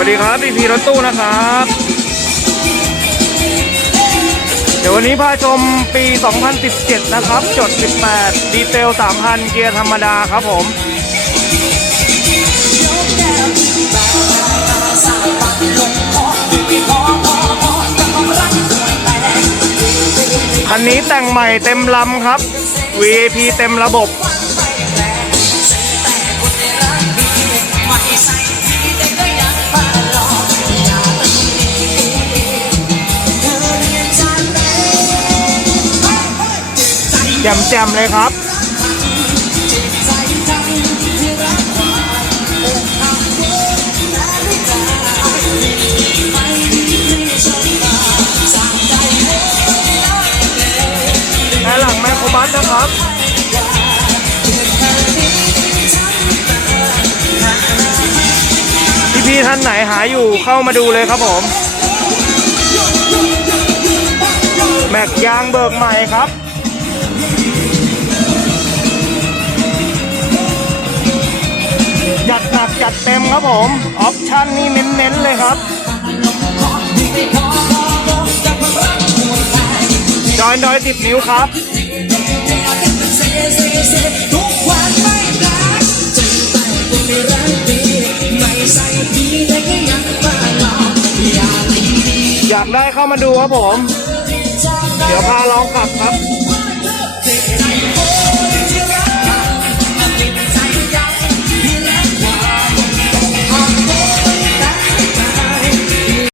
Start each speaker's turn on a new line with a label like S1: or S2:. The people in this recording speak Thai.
S1: วัสดีครับพี่พีรถตู้นะครับ เดี๋ยววันนี้พาชมปี 2017 นะครับ จด 18 ดีเซล 3,000 เกียร์ธรรมดาครับผมคันนี้แต่งใหม่เต็มลำครับ VIP เต็มระบบ แจ่มๆเลยครับและหลังแมคโครบัสนะครับพี่ท่านไหนหาอยู่เข้ามาดูเลยครับผม แม็กยางเบิกใหม่ครับ จัดหนักจัดเต็มครับผม ออปชั่นนี่เน้นๆเลยครับ จอยดอยสิบนิ้วครับ
S2: ทุกวันไม่รักจึงแต่คุณไม่รักดีไม่ใส่ดีแต่ก็ยังมาหลอกอยาลีดี
S1: อยากได้เข้ามาดูครับผม เดี๋ยวพาลองขับครับ